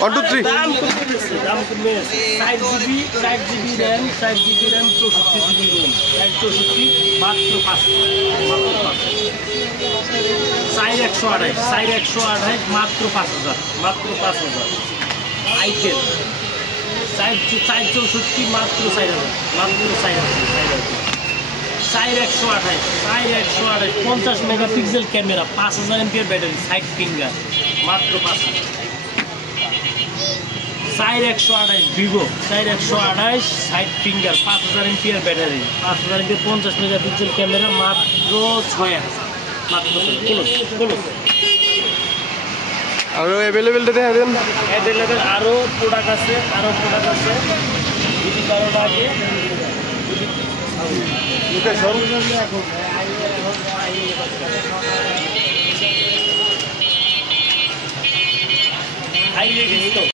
1 2 3 দাম কমে গেছে 4GB RAM 64GB ROM 64 মাত্র 5 4128 মাত্র 5000 আইটেল 464 মাত্র 4000 4128 50 megapixel camera 5000 MPR battery side finger মাত্র 5000 4128 Vivo 4128 side finger 5000 MPR battery 5000 MPR 50 megapixel camera মাত্র 6000 মাত্র বলো আর अवेलेबलটা দেখা দেন अवेलेबल আরো প্রোডাক্ট আছে যদি কারো লাগে লোকেশন হাইলি ডিসকাউন্ট